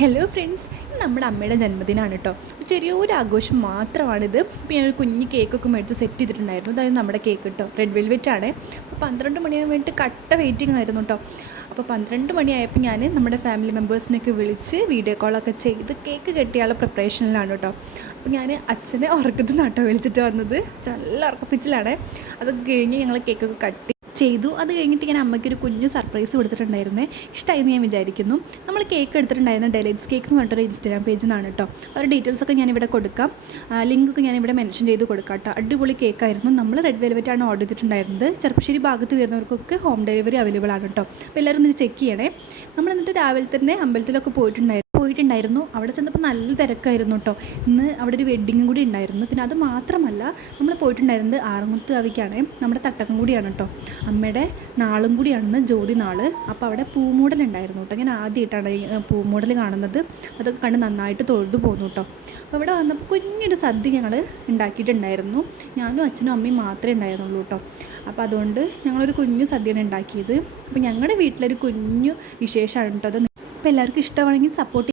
Hello friends, നമ്മുടെ അമ്മയുടെ ജന്മദിനമാണ് കേട്ടോ. ചെറിയൊരു ആഘോഷം മാത്രമാണിത്. ഇപ്പോൾ ഞാനൊരു കുഞ്ഞ് കേക്കൊക്കെ മേടിച്ച് സെറ്റ് ചെയ്തിട്ടുണ്ടായിരുന്നു. അതായത് നമ്മുടെ കേക്ക് കേട്ടോ, റെഡ് വെൽവെറ്റ് ആണ്. അപ്പോൾ 12 മണിയാൻ വേണ്ടിയിട്ട് കട്ട വെയിറ്റിംഗ് ആയിരുന്നു കേട്ടോ. അപ്പോൾ 12 മണിയായപ്പോൾ ഞാൻ നമ്മുടെ ഫാമിലി മെമ്പേഴ്സിനൊക്കെ വിളിച്ച് വീഡിയോ കോളൊക്കെ ചെയ്ത് കേക്ക് കെട്ടിയുള്ള പ്രിപ്പറേഷനിലാണ് കേട്ടോ. അപ്പോൾ ഞാൻ അച്ഛനെ ഉറക്കത്തിൽ നട്ടോ വിളിച്ചിട്ട് വന്നത്, നല്ല ഉറക്കപ്പിച്ചിലാണ്. അതൊക്കെ കഴിഞ്ഞ് ഞങ്ങൾ കേക്കൊക്കെ കട്ട് ചെയ്തു. അത് കഴിഞ്ഞിട്ട് ഞാൻ അമ്മയ്ക്കൊരു കുഞ്ഞു സർപ്രൈസ് കൊടുത്തിട്ടുണ്ടായിരുന്നേ. ഇഷ്ടമായിരുന്നു ഞാൻ വിചാരിക്കുന്നു. നമ്മൾ കേക്ക് എടുത്തിട്ടുണ്ടായിരുന്ന ഡെലൈറ്റ്സ് കേക്ക് എന്ന് പറഞ്ഞിട്ടൊരു ഇൻസ്റ്റാഗ്രാം പേജിൽ നിന്നാണ് കേട്ടോ. അവരുടെ ഡീറ്റെയിൽസൊക്കെ ഞാനിവിടെ കൊടുക്കാം, ലിങ്കൊക്കെ ഞാനിവിടെ മെൻഷൻ ചെയ്ത് കൊടുക്കാം കേട്ടോ. അടിപൊളി കേക്കായിരുന്നു. നമ്മൾ റെഡ് വെൽവെറ്റാണ് ഓർഡർ ചെയ്തിട്ടുണ്ടായിരുന്നത്. ചെറുപ്പശ്ശേരി ഭാഗത്ത് വരുന്നവർക്കൊക്കെ ഹോം ഡെലിവറി അവൈലബിൾ ആണ് കേട്ടോ. അപ്പോൾ എല്ലാവരും ഒന്ന് ചെക്ക് ചെയ്യണേ. നമ്മൾ എന്നിട്ട് രാവിലെ തന്നെ അമ്പലത്തിലൊക്കെ പോയിട്ടുണ്ടായിരുന്നു. അവിടെ ചെന്നപ്പോൾ നല്ല തിരക്കായിരുന്നു കേട്ടോ. ഇന്ന് അവിടെ ഒരു വെഡ്ഡിങ്ങും കൂടി ഉണ്ടായിരുന്നു. പിന്നെ അത് മാത്രമല്ല, നമ്മൾ പോയിട്ടുണ്ടായിരുന്നത് ആറങ്ങുത്ത് കാവിക്കാണ്, നമ്മുടെ തട്ടകം കൂടിയാണ് കേട്ടോ. അമ്മയുടെ നാളും കൂടിയാണ് ജ്യോതി നാള്. അപ്പോൾ അവിടെ പൂമൂടൽ ഉണ്ടായിരുന്നു കേട്ടോ. ഞാൻ ആദ്യമായിട്ടാണ് ഈ പൂമൂടൽ കാണുന്നത്. അതൊക്കെ കണ്ട് നന്നായിട്ട് തൊഴുതു പോന്നു കേട്ടോ. അപ്പോൾ ഇവിടെ വന്നപ്പോൾ കുഞ്ഞൊരു സദ്യ ഞങ്ങൾ ഉണ്ടാക്കിയിട്ടുണ്ടായിരുന്നു. ഞാനും അച്ഛനും അമ്മയും മാത്രമേ ഉണ്ടായിരുന്നുള്ളൂ കേട്ടോ. അപ്പോൾ അതുകൊണ്ട് ഞങ്ങളൊരു കുഞ്ഞു സദ്യയാണ് ഉണ്ടാക്കിയത്. അപ്പോൾ ഞങ്ങളുടെ വീട്ടിലൊരു കുഞ്ഞു വിശേഷമാണ് കേട്ടോ അത്. അപ്പോൾ എല്ലാവർക്കും ഇഷ്ടമാണെങ്കിൽ സപ്പോർട്ട്